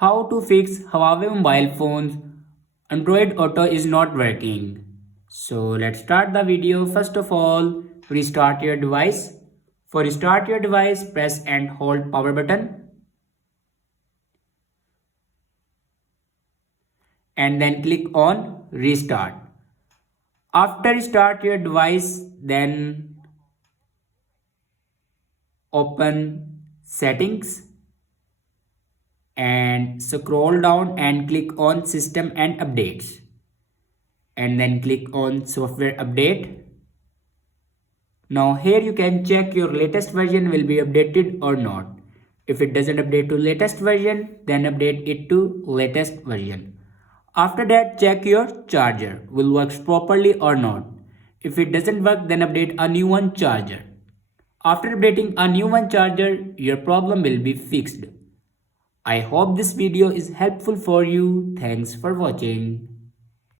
How to fix Huawei mobile phones Android Auto is not working. So let's start the video. First of all, restart your device. For restart your device, press and hold power button and then click on restart. After restart your device, then open settings and scroll down and click on system and updates and then click on software update. Now here you can check your latest version will be updated or not. If it doesn't update to latest version, then update it to latest version. After that, check your charger will work properly or not. If it doesn't work, then update a new one charger. After updating a new one charger, your problem will be fixed. I hope this video is helpful for you. Thanks for watching.